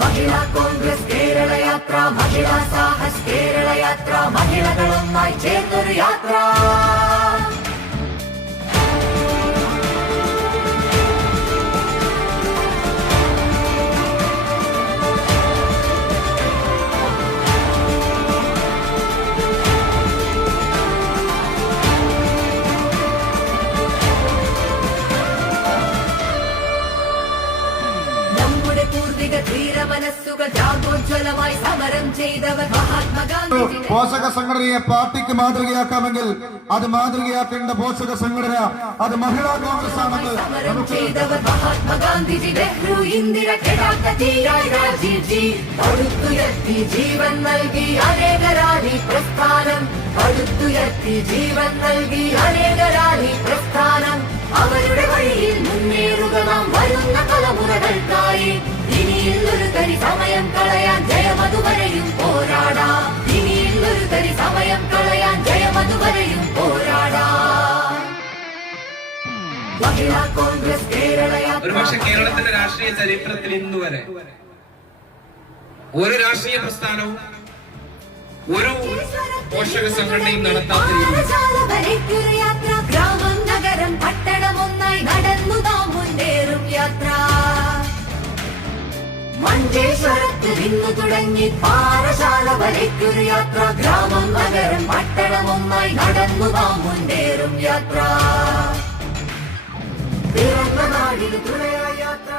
മഹിളാ കോൺഗ്രസ് കേരള യാത്ര, മഹിളാ സാഹസ് കേരള യാത്ര, മഹിളകളൊന്നായി ചേർന്നൊരു യാത്ര. ധീരമനസ്സുകൾ സമരം ചെയ്തവർ മഹാത്മാഗാന്ധി. പോഷക സംഘടനയെ പാർട്ടിക്ക് മാതൃകയാക്കാമെങ്കിൽ അത് മാതൃകയാക്കേണ്ട പോഷക സംഘടന അത് മഹിളാ കോൺഗ്രസ് ആണെന്ന് സമരം ചെയ്തവർ മഹാത്മാഗാന്ധിജി, നെഹ്റു, ഇന്ദിര, രാജീവ്ജി പടുത്തുയർത്തി ജീവൻ നൽകി അനേകരാണി പ്രസ്ഥാനം, പടുത്തുയർത്തി ജീവൻ നൽകി അനേകരാണി പ്രസ്ഥാനം. അവരുടെ വഴിയിൽ മുന്നേറുക നാം വരുന്ന തലമുറകൾക്കായി. ഇനിയുള്ളൊരു തരി സമയം കളയാൻ ജയമതുവരെയും പോരാടാം. ഇനിയുള്ളൊരു തരി സമയം കളയാൻ ജയമതുവരെയും പോരാടാം. മഹിളാ കോൺഗ്രസ് കേരള യാത്ര. ഒരുപക്ഷെ കേരളത്തിന്റെ രാഷ്ട്രീയ ചരിത്രത്തിൽ ഇന്നുവരെ ഒരു രാഷ്ട്രീയ പ്രസ്ഥാനവും ഒരു പോഷക സംഘടനയും നടത്താത്ത യാത്ര. ഗ്രാമം നഗരം പട്ടണം ഒന്നായി നടന്നു നാം മുന്നേറും യാത്ര. മഞ്ചേശ്വരത്ത് നിന്ന് തുടങ്ങി പാറശാല വരയ്ക്കൊരു യാത്ര. ഗ്രാമം നഗരം പട്ടണം ഒന്നായി നടന്നു നാം മുന്നേറും യാത്ര. പിറന്ന നാടിന് തുണയായ യാത്ര.